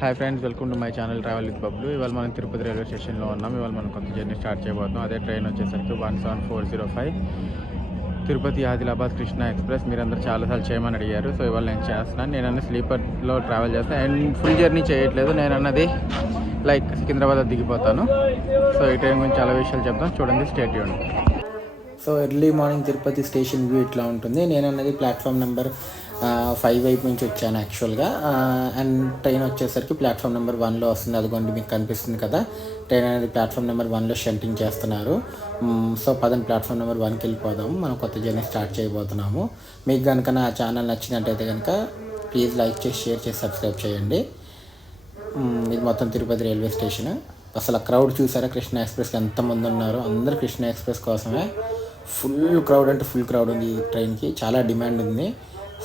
Hi friends, welcome to my channel travel with Bablu. ఇవాళ మనం Tirupati railway స్టేషన్లో ఉన్నాం. ఇవాళ మనం కొత్త జర్నీ స్టార్ట్ చేయబోతున్నాం. అదే ట్రైన్ వచ్చేసరికి 17405 తిరుపతి ఆదిలాబాద్ కృష్ణ ఎక్స్ప్రెస్. మీరందరూ చాలాసార్లు చేయమని అడిగారు, సో ఇవాళ నేను చేస్తున్నాను. నేను స్లీపర్లో ట్రావెల్ చేస్తాను అండ్ ఫుల్ జర్నీ చేయట్లేదు. నేను అన్నది లైక్ సికింద్రాబాద్ దిగిపోతాను. సో ఈ ట్రైన్ గురించి చాలా విషయాలు చెప్తాను, చూడండి, stay tuned. So early morning Tirupati station view ఇట్లా ఉంటుంది. నేను అన్నది ప్లాట్ఫామ్ నెంబర్ 5 వైపు నుంచి వచ్చాను యాక్చువల్గా. అండ్ ట్రైన్ వచ్చేసరికి ప్లాట్ఫామ్ నెంబర్ 1లో వస్తుంది. అదిగోండి మీకు కనిపిస్తుంది కదా, ట్రైన్ అనేది ప్లాట్ఫామ్ నెంబర్ 1లో షంటింగ్ చేస్తున్నారు. సో పదని ప్లాట్ఫామ్ నెంబర్ 1కి వెళ్ళిపోదాము. మనం కొత్త జర్నీ స్టార్ట్ చేయబోతున్నాము. మీకు కనుక నా ఛానల్ నచ్చినట్టయితే కనుక ప్లీజ్ లైక్ చేసి, షేర్ చేసి, సబ్స్క్రైబ్ చేయండి. ఇది మొత్తం తిరుపతి రైల్వే స్టేషన్. అసలు క్రౌడ్ చూసారా, కృష్ణ ఎక్స్ప్రెస్కి ఎంతమంది ఉన్నారు. అందరూ కృష్ణ ఎక్స్ప్రెస్ కోసమే. ఫుల్ క్రౌడ్ అంటే ఫుల్ క్రౌడ్ ఉంది. ఈ ట్రైన్కి చాలా డిమాండ్ ఉంది.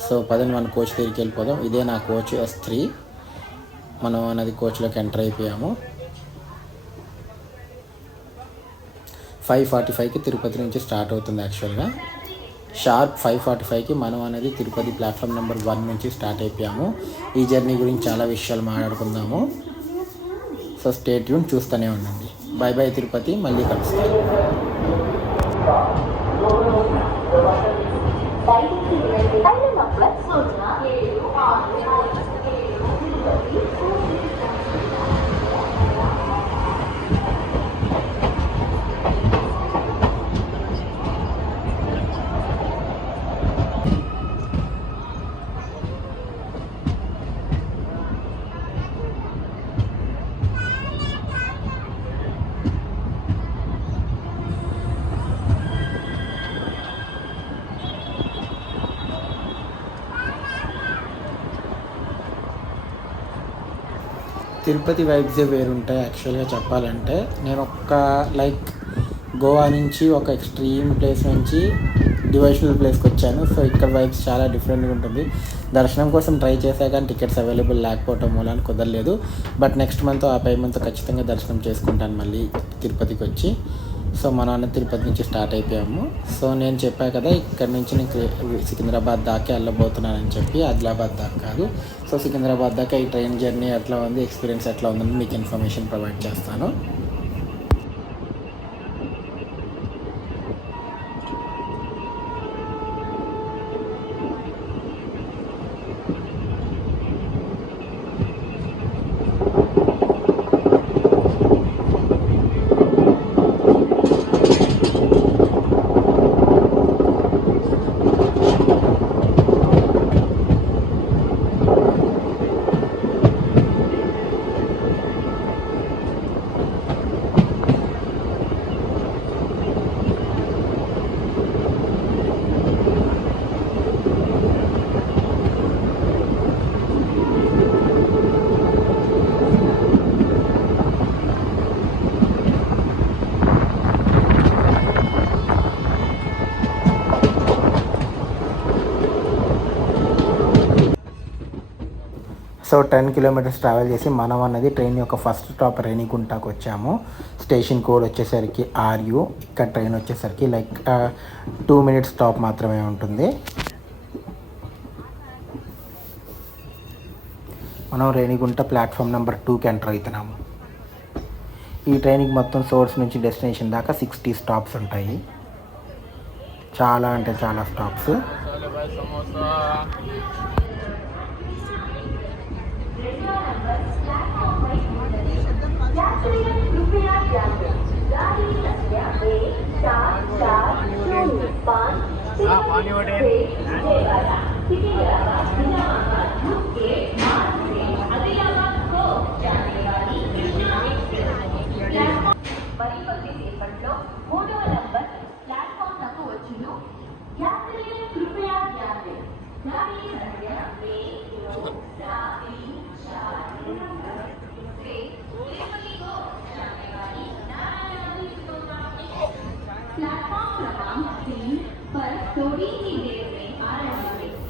సో పదండి మన కోచ్ దగ్గరికి వెళ్ళిపోదాం. ఇదే నా కోచ్ S3. మనం అనేది కోచ్లోకి ఎంటర్ అయిపోయాము. 5:45కి తిరుపతి నుంచి స్టార్ట్ అవుతుంది యాక్చువల్గా. షార్ప్ 5:45కి మనం అనేది తిరుపతి ప్లాట్ఫామ్ నెంబర్ 1 నుంచి స్టార్ట్ అయిపోయాము. ఈ జర్నీ గురించి చాలా విషయాలు మాట్లాడుకుందాము. సో స్టే ట్యూన్, చూస్తూనే ఉండండి. బై బై తిరుపతి, మళ్ళీ కలుస్తాను. తిరుపతి వైబ్సే వేరుంటాయి యాక్చువల్గా చెప్పాలంటే. నేను లైక్ గోవా నుంచి ఒక ఎక్స్ట్రీమ్ ప్లేస్ నుంచి డివోషనల్ ప్లేస్కి వచ్చాను. సో ఇక్కడ వైబ్స్ చాలా డిఫరెంట్గా ఉంటుంది. దర్శనం కోసం ట్రై చేశా కానీ టికెట్స్ అవైలబుల్ లేకపోవటం మూలాన్ని కుదరలేదు. బట్ నెక్స్ట్ మంత్ ఆ మంత్ ఖచ్చితంగా దర్శనం చేసుకుంటాను మళ్ళీ తిరుపతికి వచ్చి. సో మనం తిరుపతి నుంచి స్టార్ట్ అయిపోయాము. సో నేను చెప్పాను కదా, ఇక్కడ నుంచి నేను సికింద్రాబాద్ దాకా వెళ్ళబోతున్నానని చెప్పి, ఆదిలాబాద్ దాకా కాదు. సో సికింద్రాబాద్ దాకా ఈ ట్రైన్ జర్నీ ఎట్లా ఉంది, ఎక్స్పీరియన్స్ ఎట్లా ఉందని మీకు ఇన్ఫర్మేషన్ ప్రొవైడ్ చేస్తాను. సో 10 కిలోమీటర్స్ ట్రావెల్ చేసి మనం అన్నది ట్రైన్ యొక్క ఫస్ట్ స్టాప్ రేణిగుంటకు వచ్చాము. స్టేషన్ కోడ్ వచ్చేసరికి RU. ఇక్కడ ట్రైన్ వచ్చేసరికి లైక్ 2 మినిట్స్ స్టాప్ మాత్రమే ఉంటుంది. మనం రేణిగుంట ప్లాట్ఫామ్ నెంబర్ 2కి ఎంటర్ అవుతున్నాము. ఈ ట్రైన్కి మొత్తం సోర్స్ నుంచి డెస్టినేషన్ దాకా 60 స్టాప్స్ ఉంటాయి. చాలా అంటే చాలా స్టాప్స్.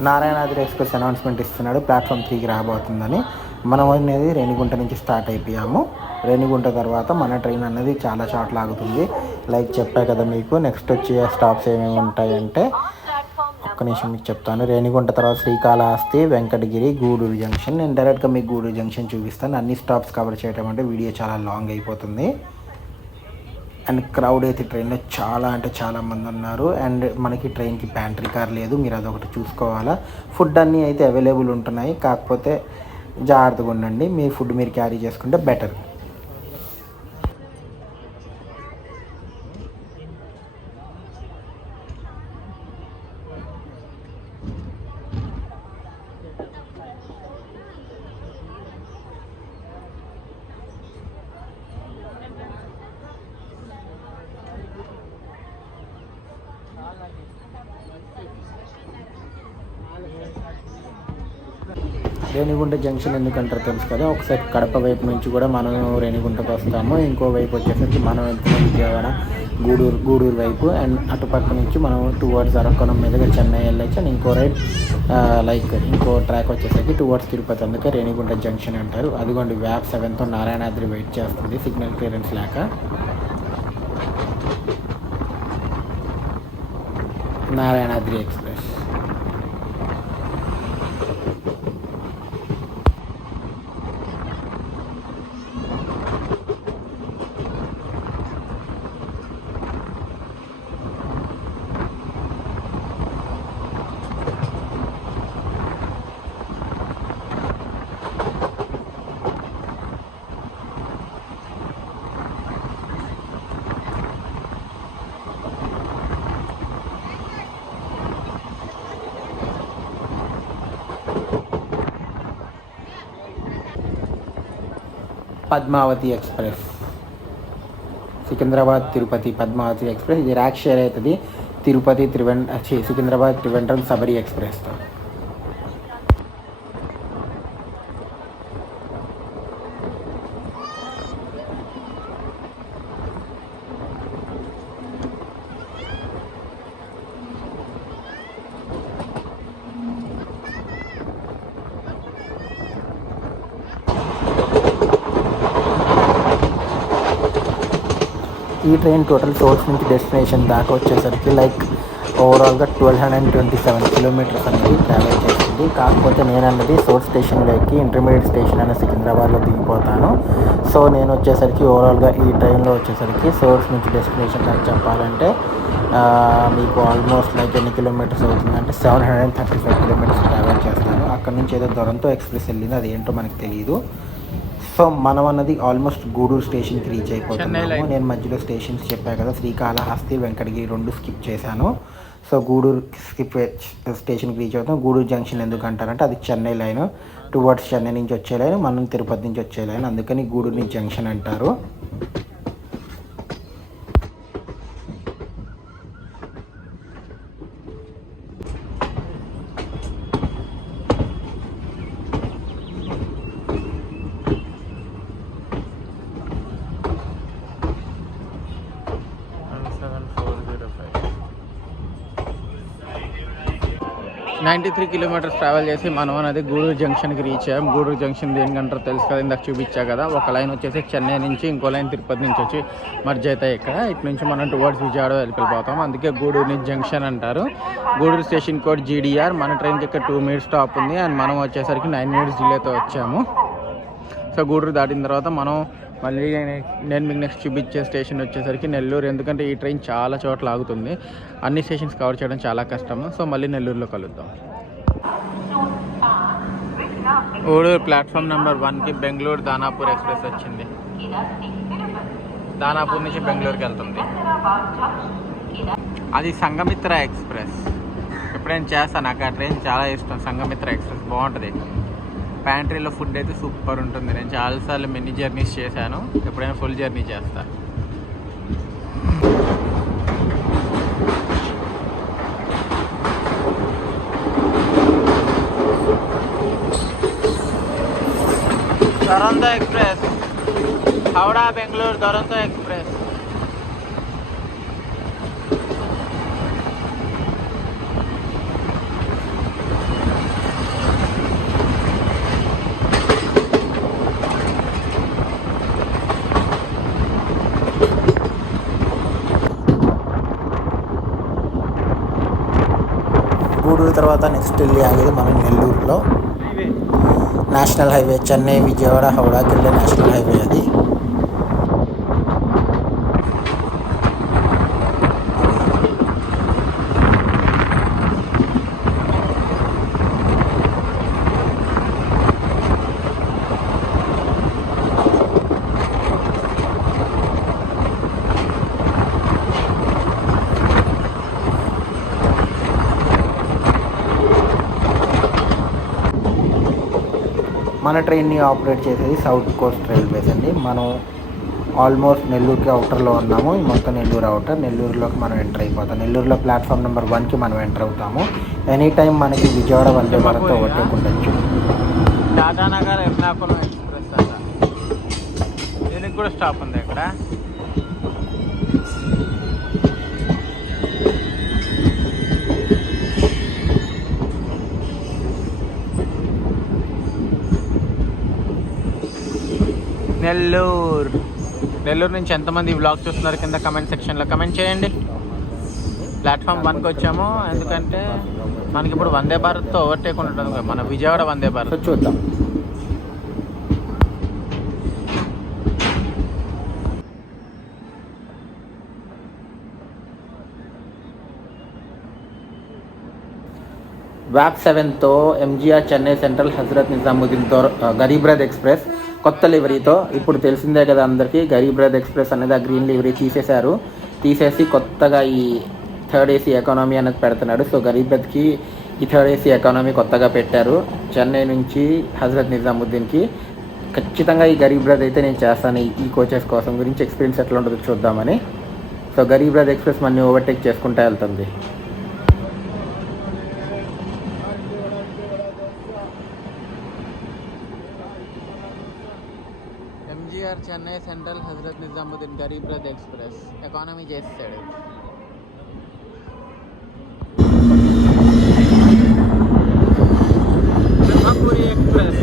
నారాయణాద్రి ఎక్స్ప్రెస్ అనౌన్స్మెంట్ ఇస్తున్నాడు ప్లాట్ఫామ్ 3కి రాబోతుందని. మనం అనేది రేణిగుంట నుంచి స్టార్ట్ అయిపోయాము. రేణిగుంట తర్వాత మన ట్రైన్ అనేది చాలా చోట్ల ఆగుతుంది. లైక్ చెప్పా కదా మీకు, నెక్స్ట్ వచ్చే స్టాప్స్ ఏమేమి ఉంటాయంటే ఒక ఒక్క నిమిషం మీకు చెప్తాను. రేణిగుంట తర్వాత శ్రీకాళహస్తి, వెంకటగిరి, గూడూరు జంక్షన్. నేను డైరెక్ట్గా మీకు గూడూరు జంక్షన్ చూపిస్తాను. అన్ని స్టాప్స్ కవర్ చేయడం అంటే వీడియో చాలా లాంగ్ అయిపోతుంది. అండ్ క్రౌడ్ అయితే ట్రైన్లో చాలా అంటే చాలా మంది ఉన్నారు. అండ్ మనకి ట్రైన్కి ప్యాంట్రీ కార్ లేదు, మీరు అదొకటి చూసుకోవాలా. ఫుడ్ అన్నీ అయితే అవైలబుల్ ఉంటున్నాయి, కాకపోతే జాగ్రత్తగా ఉండండి. మీ ఫుడ్ మీరు క్యారీ చేసుకుంటే బెటర్. రేణిగుంట జంక్షన్ ఎందుకంటారో తెలుసు కదా. ఒకసారి కడప వైపు నుంచి కూడా మనం రేణిగుంటకు వస్తాము, ఇంకో వైపు వచ్చేసరికి మనం వెళ్తున్న విజయవాడ గూడూరు వైపు. అండ్ అటుపక్క నుంచి మనం టువర్డ్స్ అరకోణం మీదుగా చెన్నై వెళ్ళొచ్చు. అండ్ ఇంకో రైడ్ ఇంకో ట్రాక్ వచ్చేసరికి టువర్డ్స్ తిరుపతి. అందుకే రేణిగుంట జంక్షన్ అంటారు. అదిగోండి వ్యాప్ 7తో నారాయణాద్రి వెయిట్ చేస్తుంది సిగ్నల్ క్లియరెన్స్ లేక. Narayanadri express. Padmavati express, Secunderabad Tirupati Padmavati express. ఇది ర్యాక్ షేర్ అవుతుంది తిరుపతి సికింద్రాబాద్ త్రివేంద్రం సబరి ఎక్స్ప్రెస్తో. ఈ ట్రైన్ టోటల్ సోర్స్ నుంచి డెస్టినేషన్ దాకా వచ్చేసరికి ఓవరాల్గా 1227 కిలోమీటర్స్ అనేది ట్రావెల్ చేస్తుంది. కాకపోతే నేను అన్నది సోర్స్ స్టేషన్లోకి ఇంటర్మీడియట్ స్టేషన్ అనే సికింద్రాబాద్లో దిగిపోతాను. సో నేను వచ్చేసరికి ఓవరాల్గా ఈ ట్రైన్లో వచ్చేసరికి సోర్స్ నుంచి డెస్టినేషన్ దాకా చెప్పాలంటే మీకు ఆల్మోస్ట్ ఎన్ని కిలోమీటర్స్ అవుతుందంటే 735 కిలోమీటర్స్ ట్రావెల్ చేస్తాను. అక్కడ నుంచి ఏదో దొరంతో ఎక్స్ప్రెస్ వెళ్ళింది, అది ఏంటో మనకు తెలియదు. సో మనం అన్నది ఆల్మోస్ట్ గూడూరు స్టేషన్కి రీచ్ అయిపోతున్నాము. నేను మధ్యలో స్టేషన్స్ చెప్పాను కదా, శ్రీకాళహస్తి, వెంకటగిరి 2 స్కిప్ చేశాను. సో గూడూరు స్టేషన్కి రీచ్ అవుతాం. గూడూరు జంక్షన్ ఎందుకు అంటారంటే అది చెన్నై లైన్, టువర్డ్స్ చెన్నై నుంచి వచ్చే లైన్, మనం తిరుపతి నుంచి వచ్చే లైన్, అందుకని గూడూరుని జంక్షన్ అంటారు. నైంటీ 93 కిలోమీటర్స్ ట్రావెల్ చేసి మనం అనేది గూడూరు జంక్షన్కి రీచ్ అయ్యాం. గూడూరు జంక్షన్ దేనికంటారో తెలుసు కదా, ఇందాక చూపించా కదా. ఒక లైన్ వచ్చేసి చెన్నై నుంచి, ఇంకో లైన్ తిరుపతి నుంచి వచ్చి మర్జ్ అవుతాయి ఇక్కడ. ఇటు నుంచి మనం టువర్డ్స్ విజయవాడ వెళ్ళిపోతాం, అందుకే గూడూరుని జంక్షన్ అంటారు. Gudur station code GDR. మన ట్రైన్కి ఇక్కడ 2 మినిట్స్ స్టాప్ ఉంది. అండ్ మనం వచ్చేసరికి 9 మినిట్స్ డిలేతో వచ్చాము. సో గూడూరు దాటిన తర్వాత మనం మళ్ళీ నేను మీకు నెక్స్ట్ చూపించే స్టేషన్ వచ్చేసరికి నెల్లూరు. ఎందుకంటే ఈ ట్రైన్ చాలా చోట్ల ఆగుతుంది, అన్ని స్టేషన్స్ కవర్ చేయడం చాలా కష్టము. సో మళ్ళీ నెల్లూరులో కలుద్దాం. గూడూరు ప్లాట్ఫామ్ నెంబర్ 1కి బెంగళూరు దానాపూర్ ఎక్స్ప్రెస్ వచ్చింది. దానాపూర్ నుంచి బెంగళూరుకి వెళ్తుంది. అది సంఘమిత్ర ఎక్స్ప్రెస్. ఎప్పుడైనా చేస్తాను, నాకు ఆ ట్రైన్ చాలా ఇష్టం. సంఘమిత్ర ఎక్స్ప్రెస్ బాగుంటుంది. ప్యాంట్రీలో ఫుడ్ అయితే సూపర్ ఉంటుంది. నేను చాలాసార్లు మినీ జర్నీస్ చేశాను, ఎప్పుడైనా ఫుల్ జర్నీ చేస్తా. దొరంతో ఎక్స్ప్రెస్, హౌడా బెంగళూరు దొరంతో ఎక్స్ప్రెస్. గూడూరు తర్వాత నెక్స్ట్ వెళ్ళి ఆగేది మనం నెల్లూరులో నేషనల్ హైవే, చెన్నై విజయవాడ హౌడాకి వెళ్ళే నేషనల్ హైవే అది. మన ట్రైన్ని ఆపరేట్ చేసేది సౌత్ కోస్ట్ రైల్వేస్ అండి. మనం ఆల్మోస్ట్ నెల్లూరుకి అవుటర్లో ఉన్నాము. ఈ మొత్తం నెల్లూరు అవుటర్. నెల్లూరులోకి మనం ఎంటర్ అయిపోతాం. నెల్లూరులో ప్లాట్ఫామ్ నెంబర్ 1కి మనం ఎంటర్ అవుతాము. ఎనీ టైం మనకి విజయవాడ వందే భారత్తో ఓవర్టేక్ ఉండొచ్చు. టాటానగర్ ఎర్నాకుళం ఎక్స్ప్రెస్ అట, దీనికి కూడా స్టాప్ ఉంది ఇక్కడ. నెల్లూరు నుంచి ఎంతమంది వ్లాగ్ చూస్తున్నారు కింద కమెంట్ సెక్షన్లో కమెంట్ చేయండి. ప్లాట్ఫామ్ 1కి వచ్చాము, ఎందుకంటే మనకి ఇప్పుడు వందే భారత్తో ఓవర్టేక్ ఉంటుంది, మన విజయవాడ వందే భారత్. చూద్దాం. వ్యాప్ 7తో ఎంజీఆర్ చెన్నై సెంట్రల్ హజరత్ నిజాముద్దీన్తో గరీబ్ రథ్ ఎక్స్ప్రెస్ కొత్త లివరీతో. ఇప్పుడు తెలిసిందే కదా అందరికీ, గరీబ్ రథ్ ఎక్స్ప్రెస్ అనేది ఆ గ్రీన్ లివరీ తీసేసి కొత్తగా ఈ థర్డ్ ఏసీ ఎకానమీ అనేది పెడుతున్నాడు. సో గరీబ్ రథ్కి ఈ థర్డ్ ఏసీ ఎకానమీ కొత్తగా పెట్టారు. చెన్నై నుంచి హజరత్ నిజాముద్దీన్కి ఖచ్చితంగా ఈ గరీబ్ రథ్ అయితే నేను చేస్తాను. ఈ కోచెస్ కోసం గురించి ఎక్స్పీరియన్స్ ఎట్లా ఉంటుందో చూద్దామని. సో గరీబ్ రథ్ ఎక్స్ప్రెస్ మనని ఓవర్టేక్ చేసుకుంటూ వెళ్తుంది. MGR Chennai central Hazrat Nizamuddin Garib Rath express economy చేస్తాడు. బ్రహ్మపురి ఎక్స్ప్రెస్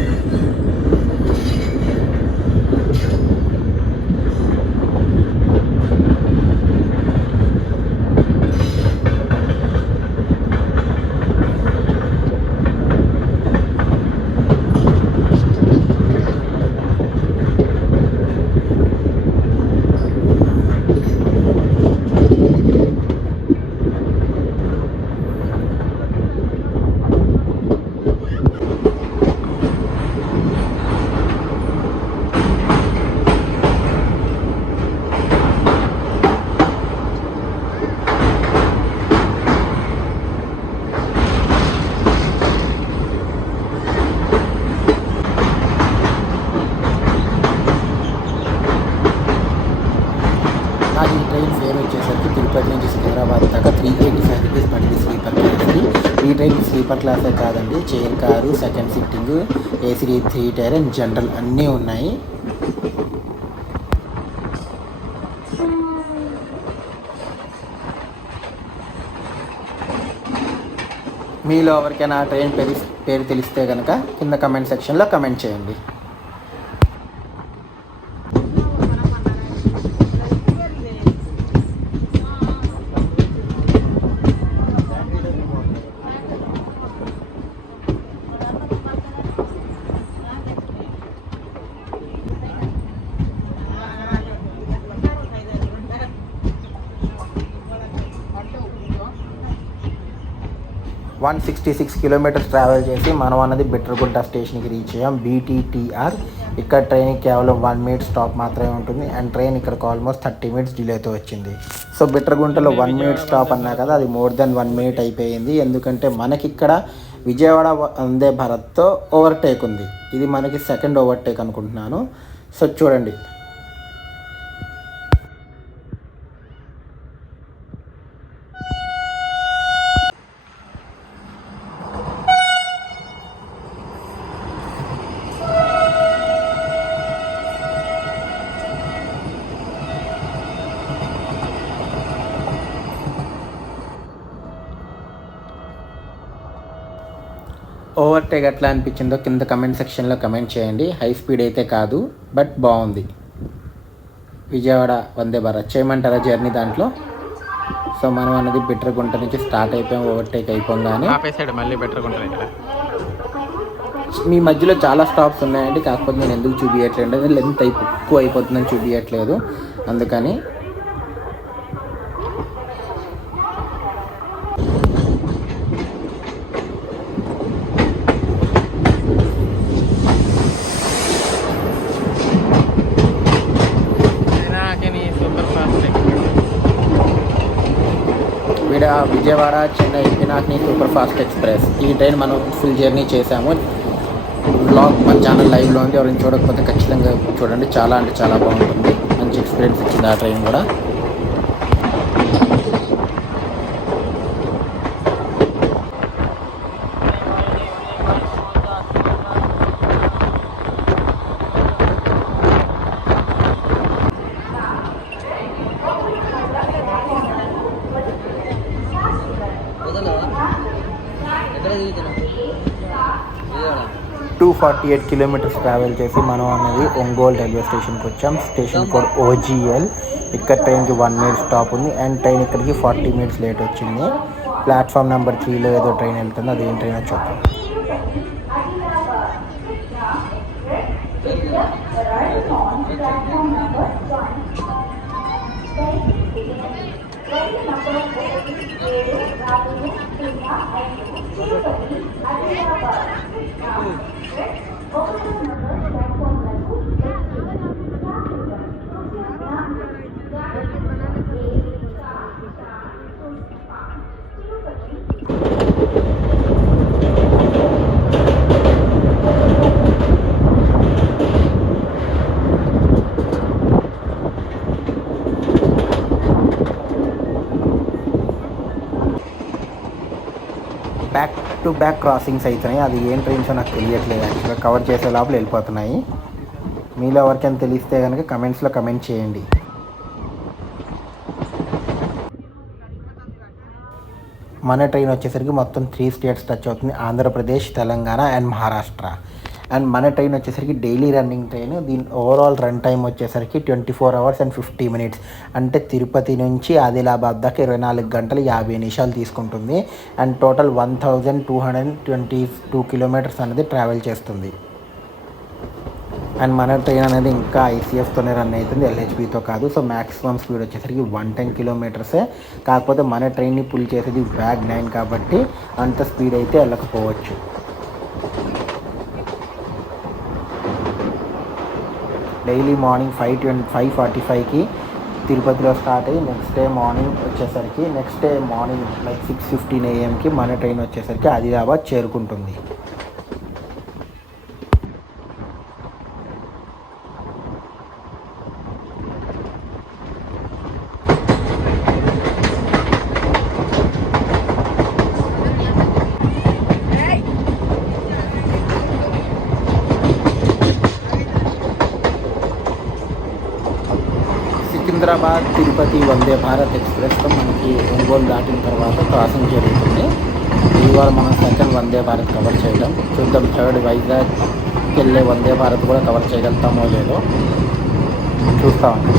నాకు ఈ ట్రైన్ ఫేర్ వచ్చేసరికి తిరుపతి నుంచి సికింద్రాబాద్ దాకా 385 రూపీస్ పడింది స్లీపర్ క్లాస్కి. ఈ ట్రైన్ స్లీపర్ క్లాసే కాదండి, chair car, second sitting, AC 3 tier and general అన్నీ ఉన్నాయి. మీలో ఎవరికైనా ఆ ట్రైన్ పేరు తెలిస్తే కనుక కింద కమెంట్ సెక్షన్లో కమెంట్ చేయండి. వన్ 166 కిలోమీటర్స్ ట్రావెల్ చేసి మనం అన్నది బిట్రగుంట స్టేషన్కి రీచ్ అయ్యాం. BTTR. ఇక్కడ ట్రైన్ కేవలం 1 మినిట్ స్టాప్ మాత్రమే ఉంటుంది అండ్ ట్రైన్ ఇక్కడికి ఆల్మోస్ట్ 30 మినిట్స్ డిలేతో వచ్చింది. సో బిట్రగుంటలో 1 మినిట్ స్టాప్ అన్నా కదా, అది మోర్ దెన్ 1 మినిట్ అయిపోయింది. ఎందుకంటే మనకి ఇక్కడ విజయవాడ వందే భారత్తో ఓవర్టేక్ ఉంది. ఇది మనకి సెకండ్ ఓవర్టేక్ అనుకుంటున్నాను. సో చూడండి, ఓవర్టేక్ ఎట్లా అనిపించిందో కింద కమెంట్ సెక్షన్లో కమెంట్ చేయండి. హై స్పీడ్ అయితే కాదు, బట్ బాగుంది. విజయవాడ వందే భారత్ చేయమంటారా జర్నీ దాంట్లో? సో మనం అనేది బిట్రగుంట నుంచి స్టార్ట్ అయిపోయాం. ఓవర్టేక్ అయిపోగానే ఆపేసాడు మళ్ళీ బిట్రగుంట దగ్గర. మీ మధ్యలో చాలా స్టాప్స్ ఉన్నాయండి, కాకపోతే నేను ఎందుకు చూపించట్లేదు అంటే లెంత్ ఎక్కువ అయిపోతుందని చూపించట్లేదు, అందుకని. Vijayawada Chennai Pinakini super fast express ఈ ట్రైన్ మనం ఫుల్ జర్నీ చేసాము. బ్లాగ్ మన ఛానల్ లైవ్లో ఉంది, ఎవరైనా చూడకపోతే ఖచ్చితంగా చూడండి. చాలా అంటే చాలా బాగుంటుంది, మంచి ఎక్స్పీరియన్స్ ఇచ్చింది ఆ ట్రైన్ కూడా. టూ 48 కిలోమీటర్స్ ట్రావెల్ చేసి మనం అనేది ఒంగోలు రైల్వే స్టేషన్కి వచ్చాం. Station code OGL. ఇక్కడ ట్రైన్కి 1 minute స్టాప్ ఉంది అండ్ ట్రైన్ ఇక్కడికి 40 minutes లేట్ వచ్చింది. ప్లాట్ఫామ్ నెంబర్ 3లో ఏదో ట్రైన్ వెళ్తుంది, అది ఏం ట్రైన్ చూద్దాం. బ్యాక్ టు బ్యాక్ క్రాసింగ్స్ అవుతున్నాయి, అది ఏం ట్రైన్స్ నాకు తెలియట్లేదు. యాక్చువల్గా కవర్ చేసే లోపల వెళ్ళిపోతున్నాయి. మీలో ఎవరికైనా తెలిస్తే కనుక కమెంట్స్లో కమెంట్ చేయండి. మన ట్రైన్ వచ్చేసరికి మొత్తం 3 states టచ్ అవుతుంది, ఆంధ్రప్రదేశ్, తెలంగాణ అండ్ మహారాష్ట్ర. అండ్ మన ట్రైన్ వచ్చేసరికి డైలీ రన్నింగ్ ట్రైన్. దీని ఓవరాల్ రన్ టైం వచ్చేసరికి 24 hours and 50 minutes. అంటే తిరుపతి నుంచి ఆదిలాబాద్ దాకా 24 గంటలు 50 నిమిషాలు తీసుకుంటుంది. అండ్ టోటల్ 1222 కిలోమీటర్స్ అనేది ట్రావెల్ చేస్తుంది. అండ్ మన ట్రైన్ అనేది ఇంకా ICFతోనే రన్ అవుతుంది, LHBతో కాదు. సో మ్యాక్సిమం స్పీడ్ వచ్చేసరికి 110 కిలోమీటర్సే. కాకపోతే మన ట్రైన్ని పుల్ చేసేది బ్యాగ్ 9 కాబట్టి అంత స్పీడ్ అయితే వెళ్ళకపోవచ్చు. డైలీ మార్నింగ్ 5:45కి తిరుపతిలో స్టార్ట్ అయ్యి next day morning like 6:15 AM మన ట్రైన్ వచ్చేసరికి ఆదిలాబాద్ చేరుకుంటుంది. సికింద్రాబాద్ తిరుపతి వందే భారత్ ఎక్స్ప్రెస్తో మనకి ఒంగోలు దాటిన తర్వాత క్రాసింగ్ జరుగుతుంది. ఇవాళ మనం సెకండ్ వందే భారత్ కవర్ చేయడం చూద్దాం. థర్డ్ వైజాగ్కి వెళ్ళే వందే భారత్ కూడా కవర్ చేయగలుగుతామో లేదో చూస్తామండి.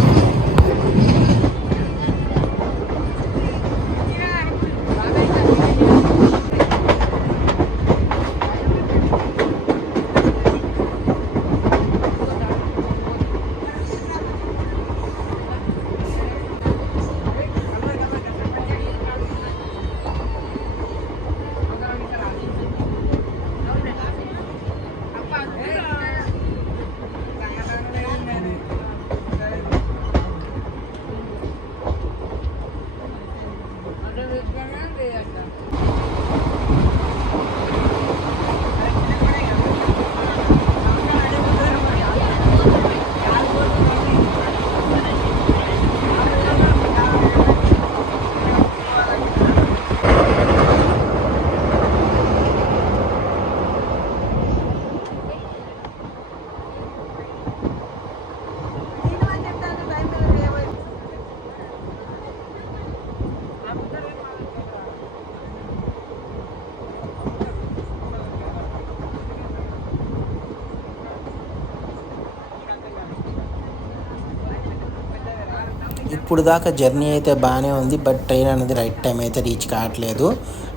ఇప్పుడు దాకా జర్నీ అయితే బాగానే ఉంది, బట్ ట్రైన్ అనేది రైట్ టైం అయితే రీచ్ కావట్లేదు.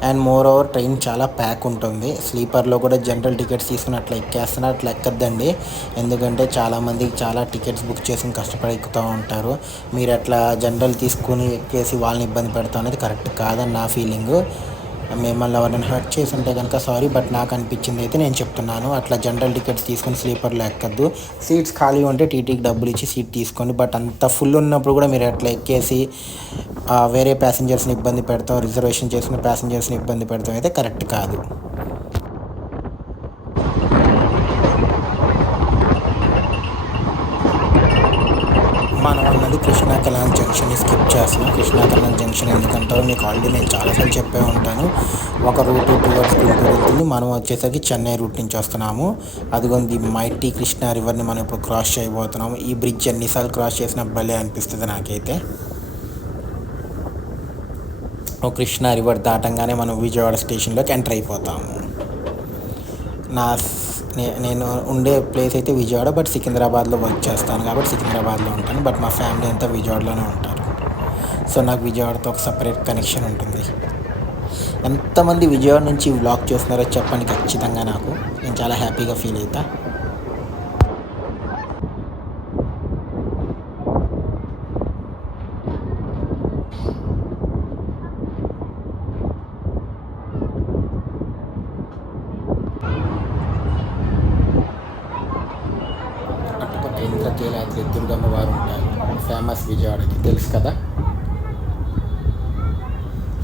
అండ్ మోర్ ఓవర్ ట్రైన్ చాలా ప్యాక్ ఉంటుంది. స్లీపర్లో కూడా జనరల్ టికెట్స్ తీసుకుని అట్లా ఎక్కేస్తున్నారు, అట్లా ఎక్కద్దండి. ఎందుకంటే చాలామంది చాలా టికెట్స్ బుక్ చేసుకుని కష్టపడి ఎక్కుతూ ఉంటారు. మీరు అట్లా జనరల్ తీసుకుని ఎక్కేసి వాళ్ళని ఇబ్బంది పెడతాం అనేది కరెక్ట్ కాదని నా ఫీలింగు. మిమ్మల్ని ఎవరైనా హర్ట్ చేసి ఉంటే కనుక సారీ, బట్ నాకు అనిపించింది అయితే నేను చెప్తున్నాను. అట్లా జనరల్ టికెట్స్ తీసుకొని స్లీపర్లో ఎక్కద్దు. సీట్స్ ఖాళీ ఉంటే టీటీకి డబ్బులు ఇచ్చి సీట్ తీసుకోండి, బట్ అంత ఫుల్ ఉన్నప్పుడు కూడా మీరు అట్లా ఎక్కేసి వేరే ప్యాసింజర్స్ని ఇబ్బంది పెడతాం, రిజర్వేషన్ చేసుకున్న ప్యాసింజర్స్ని ఇబ్బంది పెడతాం అయితే కరెక్ట్ కాదు. మనం అన్నది కృష్ణా కెనాల్ జంక్షన్ని స్కిప్ చేస్తున్నాం. కృష్ణా కెనాల్ జంక్షన్ ఎందుకంటారో మీకు ఆల్రెడీ నేను చాలాసార్లు చెప్పే ఉంటాను. ఒక రూట్ టువర్డ్స్ గుంటూరు వెళ్తుంది, మనం వచ్చేసరికి చెన్నై రూట్ నుంచి వస్తున్నాము. అదిగోంది మైటీ కృష్ణా రివర్ని మనం ఇప్పుడు క్రాస్ చేయబోతున్నాము. ఈ బ్రిడ్జ్ ఎన్నిసార్లు క్రాస్ చేసినా భలే అనిపిస్తుంది నాకైతే. కృష్ణా రివర్ దాటంగానే మనం విజయవాడ స్టేషన్లోకి ఎంటర్ అయిపోతాము. నేను ఉండే ప్లేస్ అయితే విజయవాడ, బట్ సికింద్రాబాద్లో వర్క్ చేస్తాను కాబట్టి సికింద్రాబాద్లో ఉంటాను. బట్ మా ఫ్యామిలీ అంతా విజయవాడలోనే ఉంటారు. సో నాకు విజయవాడతో ఒక సపరేట్ కనెక్షన్ ఉంటుంది. ఎంతమంది విజయవాడ నుంచి వ్లాగ్ చేస్తున్నారో చెప్పండి ఖచ్చితంగా. నేను చాలా హ్యాపీగా ఫీల్ అవుతా. ఇంద్రకీలాద్రి దుర్గమ్మ వారు ఉంటారు, ఫేమస్ విజయవాడకి, తెలుసు కదా.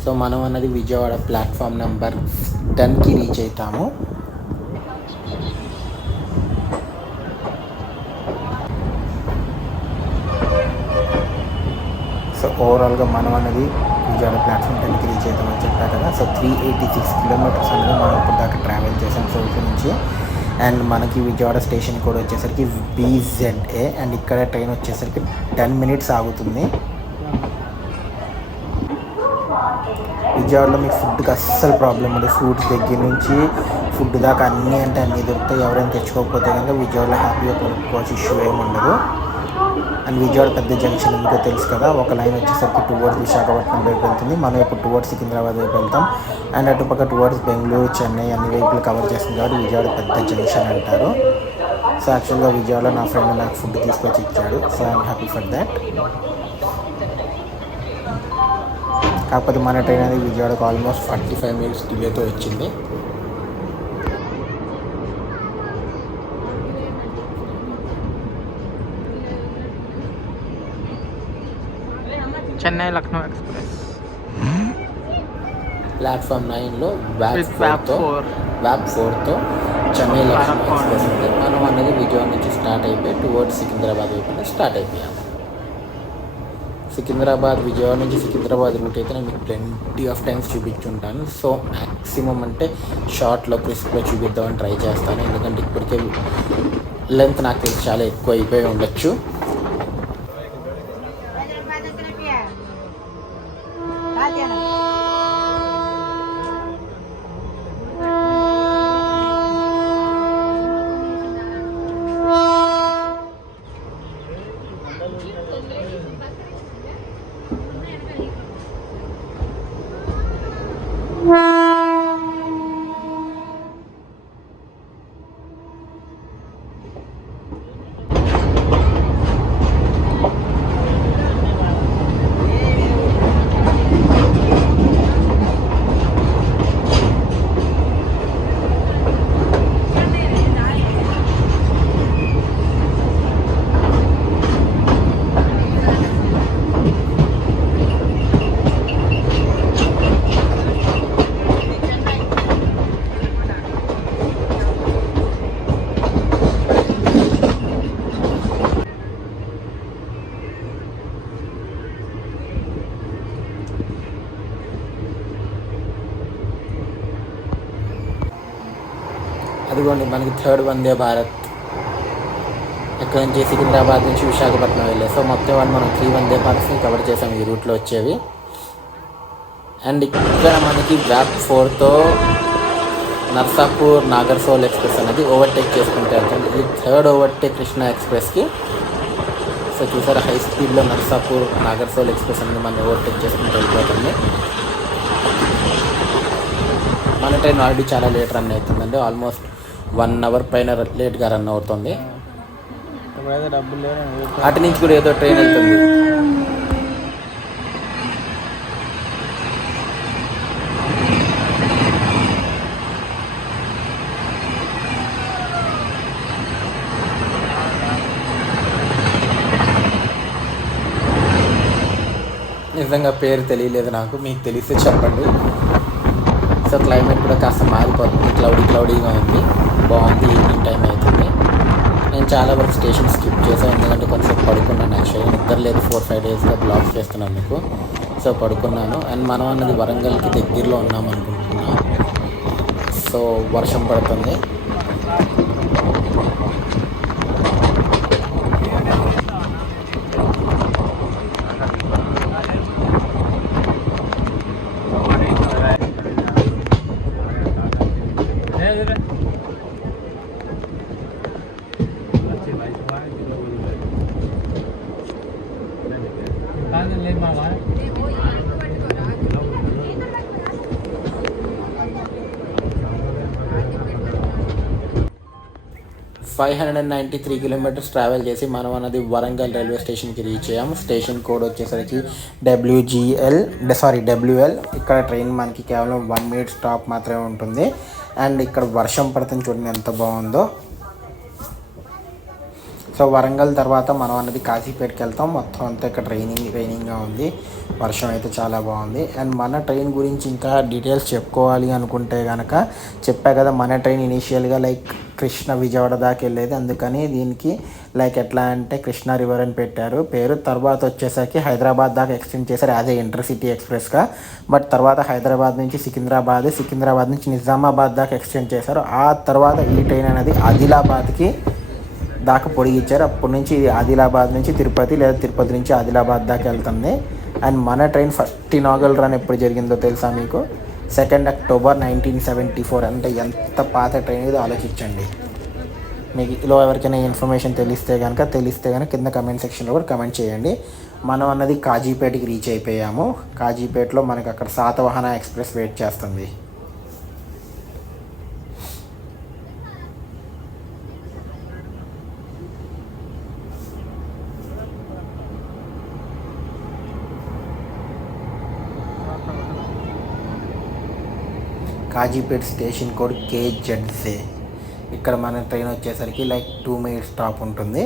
సో మనం అన్నది విజయవాడ ప్లాట్ఫామ్ నెంబర్ 10కి రీచ్ అవుతాము. సో ఓవరాల్గా మనం అన్నది విజయవాడ ప్లాట్ఫామ్ 10కి రీచ్ అవుతామని చెప్పారు కదా. సో 386 కిలోమీటర్స్ అనేది మనం ఇప్పుడు దాకా ట్రావెల్ చేసాం సోల్స్ నుంచి. అండ్ మనకి విజయవాడ స్టేషన్ కూడా వచ్చేసరికి BZA. అండ్ ఇక్కడ ట్రైన్ వచ్చేసరికి 10 మినిట్స్ ఆగుతుంది. విజయవాడలో మీకు ఫుడ్కి అస్సలు ప్రాబ్లం ఉండదు. ఫ్రూట్స్ దగ్గర నుంచి ఫుడ్ దాకా అన్నీ అంటే అన్నీ దొరుకుతాయి. ఎవరైనా తెచ్చుకోకపోతే కనుక విజయవాడలో హ్యాపీగా కొనుక్కోవచ్చు, ఇష్యూ ఏమి ఉండదు. అండ్ విజయవాడ పెద్ద జంక్షన్ ఎందుకో తెలుసు కదా. ఒక లైన్ వచ్చేసరికి టువర్డ్స్ విశాఖపట్నం వైపు వెళ్తుంది, మనం ఇప్పుడు టువర్డ్స్ సికింద్రాబాద్ వైపు వెళ్తాం. అండ్ అటుపక్క టువర్డ్స్ బెంగళూరు, చెన్నై అన్ని వైపులు కవర్ చేస్తుంది కాబట్టి విజయవాడ పెద్ద జంక్షన్ అంటారు. సో యాక్చువల్గా విజయవాడలో నా ఫ్రెండ్ నాకు ఫుడ్ తీసుకొచ్చి ఇచ్చాడు. So I'm happy for that. కాకపోతే మన ట్రైన్ అనేది విజయవాడకు ఆల్మోస్ట్ 45 మినిట్స్ డిలేతో వచ్చింది. చెన్నై లక్నో ఎక్స్ప్రెస్ ప్లాట్ఫామ్ 9లో వ్యాప్ 4తో చెన్నై లక్నో ఎక్స్ప్రెస్ ఉంది. మనం అన్నది విజయవాడ నుంచి స్టార్ట్ అయిపోయి టువర్డ్స్ సికింద్రాబాద్ వైపు స్టార్ట్ అయిపోయాము. సికింద్రాబాద్ విజయవాడ నుంచి సికింద్రాబాద్ రూట్ అయితే నేను మీకు ప్లెంటీ ఆఫ్ టైమ్స్ చూపించుంటాను. సో మ్యాక్సిమం అంటే షార్ట్లో క్రిస్ప్లో చూపిద్దామని ట్రై చేస్తాను. ఎందుకంటే ఇప్పటికే లెంత్ నాకు తెలిసి చాలా ఎక్కువ అయిపోయి ఉండొచ్చు. అదిగోండి మనకి 3rd వందే భారత్ ఇక్కడ నుంచి సికింద్రాబాద్ నుంచి విశాఖపట్నం వెళ్ళే. సో మొత్తం మనం 3 వందే భారత్స్ని కవర్ చేసాం ఈ రూట్లో వచ్చేవి. అండ్ ఇక్కడ మనకి వ్యాప్ 4తో నర్సాపూర్ నాగర్సోల్ ఎక్స్ప్రెస్ అనేది ఓవర్టేక్ చేసుకుంటే వెళ్తుంది. ఇది 3rd ఓవర్టేక్ కృష్ణా ఎక్స్ప్రెస్కి. సో చూసారా హై స్పీడ్లో నర్సాపూర్ నాగర్సోల్ ఎక్స్ప్రెస్ అనేది మనం ఓవర్టేక్ చేసుకుంటూ వెళ్ళిపోతుంది. మన ట్రైన్ ఆల్రెడీ చాలా లేట్ రన్ అవుతుందండి, ఆల్మోస్ట్ 1 hour పైన లేట్గా రన్ అవుతుంది. అటు నుంచి కూడా ఏదో ట్రైన్ వెళ్తుంది. నిజంగా పేరు తెలియలేదు నాకు, మీకు తెలిస్తే చెప్పండి. సో క్లైమేట్ కూడా కాస్త మారిపోతుంది, క్లౌడీగా ఉంది, బాగుంది. ఈవినింగ్ టైం అవుతుంది. నేను చాలా వరకు స్టేషన్ స్కిప్ చేశాను, ఎందుకంటే కొంచెం పడుకున్నాను. యాక్చువల్గా నిద్ర లేదు, 4-5 daysగా బ్లాగ్స్ చేస్తున్నాను మీకు. సో పడుకున్నాను. అండ్ మనం అన్నది వరంగల్కి దగ్గరలో ఉన్నాం అనుకుంటున్నాను. సో వర్షం పడుతుంది. $593 kilometers ట్రావెల్ చేసి మనం అన్నది వరంగల్ రైల్వే స్టేషన్కి రీచ్ అయ్యాము. స్టేషన్ కోడ్ వచ్చేసరికి WL. ఇక్కడ ట్రైన్ మనకి కేవలం 1 minute స్టాప్ మాత్రమే ఉంటుంది. అండ్ ఇక్కడ వర్షం పడుతుంది, చూడండి ఎంత బాగుందో. సో వరంగల్ తర్వాత మనం అన్నది కాజీపేటకి వెళ్తాం. మొత్తం అంతా ఇక్కడ రైనింగ్గా ఉంది, వర్షం అయితే చాలా బాగుంది. అండ్ మన ట్రైన్ గురించి ఇంకా డీటెయిల్స్ చెప్పుకోవాలి అనుకుంటే కనుక చెప్పా కదా, మన ట్రైన్ ఇనీషియల్గా లైక్ కృష్ణ విజయవాడ దాకా వెళ్ళేది. అందుకని దీనికి లైక్ ఎట్లా అంటే కృష్ణా రివర్ అని పెట్టారు పేరు. తర్వాత వచ్చేసరికి హైదరాబాద్ దాకా ఎక్స్టెండ్ చేశారు యాజ్ ఏ ఇంటర్సిటీ ఎక్స్ప్రెస్గా. బట్ తర్వాత హైదరాబాద్ నుంచి సికింద్రాబాద్ నుంచి నిజామాబాద్ దాకా ఎక్స్టెండ్ చేశారు. ఆ తర్వాత ఈ ట్రైన్ అనేది ఆదిలాబాద్కి దాకా పొడిగించారు. అప్పటి నుంచి ఇది ఆదిలాబాద్ నుంచి తిరుపతి, లేదా తిరుపతి నుంచి ఆదిలాబాద్ దాకా వెళ్తుంది. అండ్ మన ట్రైన్ ఫస్ట్ ఇనాగరల్ రన్ ఎప్పుడు జరిగిందో తెలుసా మీకు? 2 October 1974. అంటే ఎంత పాత ట్రైన్ ఇది ఆలోచించండి. మీకు ఇలా ఎవరికైనా ఇన్ఫర్మేషన్ తెలిస్తే కనుక కింద కమెంట్ సెక్షన్లో కూడా కమెంట్ చేయండి. మనం అన్నది కాజీపేటకి రీచ్ అయిపోయాము. కాజీపేటలో మనకి అక్కడ శాతవాహన ఎక్స్ప్రెస్ వెయిట్ చేస్తుంది. Kazipet station code KZZ. ఇక్కడ మన ట్రైన్ వచ్చేసరికి లైక్ 2 minute స్టాప్ ఉంటుంది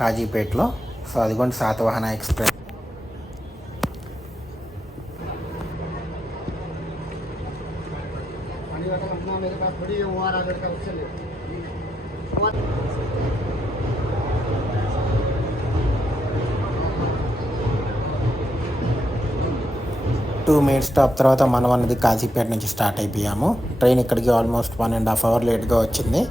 కాజీపేటలో. సో అదిగోండి Satavahana express. Two minutes stop తర్వాత మనం అనేది కాజీపేట నుంచి స్టార్ట్ అయిపోయాము. ట్రైన్ ఇక్కడికి ఆల్మోస్ట్ 1.5 hour లేట్గా వచ్చింది.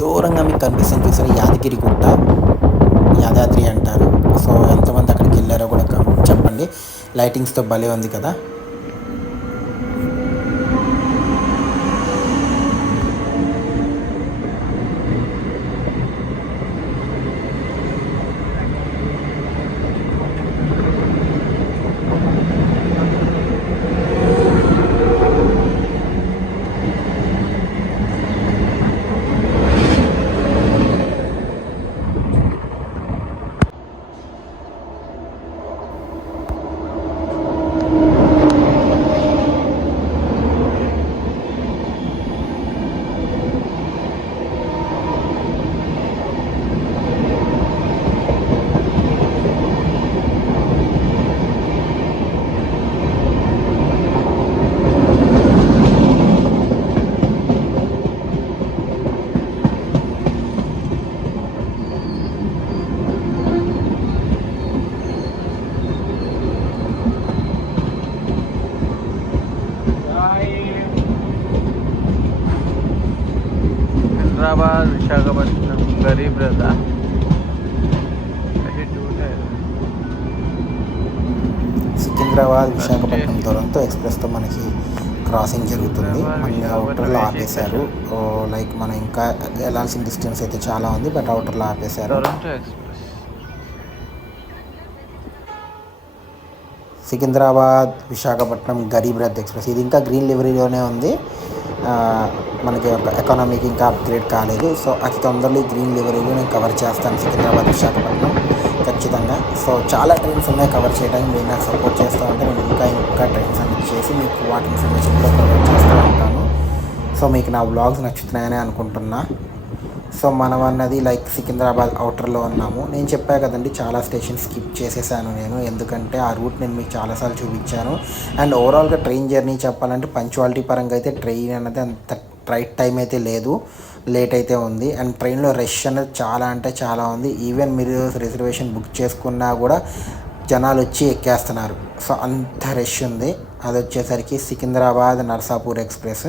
దూరంగా మీకు కనిపిస్తుంది చూసారు యాదగిరి గుట్ట, యాదాద్రి అంటారు. సో ఎంతమంది అక్కడికి వెళ్ళారో కూడా చెప్పండి. లైటింగ్స్తో భలే ఉంది కదా. విశాఖపట్నం గరీబ్ రథ అది 2 టైర్. సికింద్రాబాద్ విశాఖపట్నం దురంతో ఎక్స్ప్రెస్తో మనకి క్రాసింగ్ జరుగుతుంది. మన అవుటర్లో ఆపేశారు. లైక్ మనం ఇంకా వెళ్ళాల్సిన డిస్టెన్స్ అయితే చాలా ఉంది, బట్ అవుటర్లో ఆపేశారు. సికింద్రాబాద్ విశాఖపట్నం గరీబ్ రథ్ ఎక్స్ప్రెస్ ఇది ఇంకా గ్రీన్ లివరీలోనే ఉంది. మనకి ఒక ఎకానమీకి ఇంకా అప్గ్రేడ్ కాలేదు. సో అతి తొందరలో గ్రీన్ లివరీలో నేను కవర్ చేస్తాను సికింద్రాబాద్ విశాఖపట్నం ఖచ్చితంగా. సో చాలా ట్రైన్స్ ఉన్నాయి కవర్ చేయడానికి. మీరు నాకు సపోర్ట్ చేస్తూ ఉంటే నేను ఇంకా ట్రైన్స్ అన్ని చేసి మీకు వాటి ఇన్ఫర్మేషన్ కూడా ప్రొవైడ్ చేస్తూ ఉంటాను. సో మీకు నా వ్లాగ్స్ నచ్చుతున్నాయని అనుకుంటున్నా. సో మనం అన్నది లైక్ సికింద్రాబాద్ అవుటర్లో ఉన్నాము. నేను చెప్పా కదండి, చాలా స్టేషన్ స్కిప్ చేసేసాను నేను, ఎందుకంటే ఆ రూట్ నేను మీకు చాలాసార్లు చూపించాను. అండ్ ఓవరాల్గా ట్రైన్ జర్నీ చెప్పాలంటే పంచువాలిటీ పరంగా అయితే ట్రైన్ అనేది అంత రైట్ టైం అయితే లేదు, లేట్ అయితే ఉంది. అండ్ ట్రైన్లో రష్ అనేది చాలా అంటే చాలా ఉంది. ఈవెన్ మీరు రిజర్వేషన్ బుక్ చేసుకున్నా కూడా జనాలు వచ్చి ఎక్కేస్తున్నారు. సో అంత రష్ ఉంది. అది వచ్చేసరికి సికింద్రాబాద్ నర్సాపూర్ ఎక్స్ప్రెస్.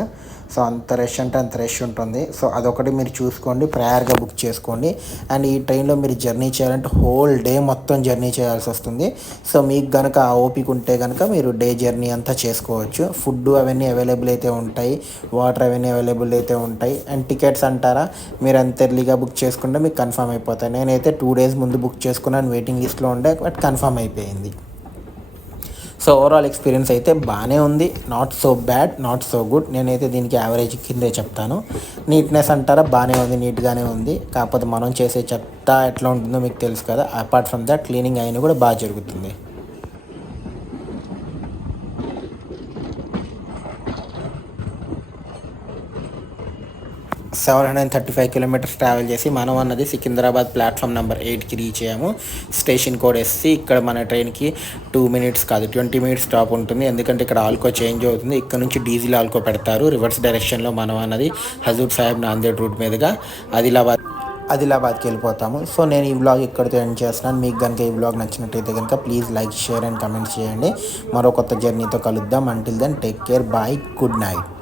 సో అంత రష్ అంటే అంత రష్ ఉంటుంది. సో అదొకటి మీరు చూసుకోండి, ప్రయర్గా బుక్ చేసుకోండి. అండ్ ఈ ట్రైన్లో మీరు జర్నీ చేయాలంటే హోల్ డే మొత్తం జర్నీ చేయాల్సి వస్తుంది. సో మీకు కనుక ఆ ఓపిక ఉంటే కనుక మీరు డే జర్నీ అంతా చేసుకోవచ్చు. ఫుడ్ అవన్నీ అవైలబుల్ అయితే ఉంటాయి, వాటర్ అవన్నీ అవైలబుల్ అయితే ఉంటాయి. అండ్ టికెట్స్ అంటారా, మీరు అంత ఎర్లీగా బుక్ చేసుకుంటే మీకు కన్ఫర్మ్ అయిపోతాయి. నేనైతే 2 days ముందు బుక్ చేసుకున్నాను, వెయిటింగ్ లిస్ట్లో ఉండే, బట్ కన్ఫర్మ్ అయిపోయింది. సో ఓవరాల్ ఎక్స్పీరియన్స్ అయితే బాగానే ఉంది. Not so bad, not so good. నేనైతే దీనికి యావరేజ్ కిందే చెప్తాను. నీట్నెస్ అంటారా, బాగానే ఉంది, నీట్గానే ఉంది. కాకపోతే మనం చేసే చెత్త ఎట్లా ఉంటుందో మీకు తెలుసు కదా. అపార్ట్ ఫ్రమ్ దట్ క్లీనింగ్ అయినా కూడా బాగా జరుగుతుంది. $735 kilometers ట్రావెల్ చేసి మనం అన్నది సికింద్రాబాద్ ప్లాట్ఫామ్ నెంబర్ 8కి రీచ్ అయ్యాము. Station code SC. ఇక్కడ మన ట్రైన్కి 2 minutes కాదు 20 minutes స్టాప్ ఉంటుంది, ఎందుకంటే ఇక్కడ ఆల్కో చేంజ్ అవుతుంది. ఇక్కడ నుంచి డీజిల్ ఆల్కో పెడతారు. రివర్స్ డైరెక్షన్లో మనం అన్నది హజూర్ సాహెబ్ నాందేడ్ రూట్ మీదుగా ఆదిలాబాద్కి వెళ్ళిపోతాము. సో నేను ఈ వ్లాగ్ ఇక్కడితో ఎండ్ చేస్తున్నాను. మీకు కనుక ఈ వ్లాగ్ నచ్చినట్టయితే కనుక please like, share and comment చేయండి. మరో కొత్త జర్నీతో కలుద్దాం. Until then take care, bye, good night.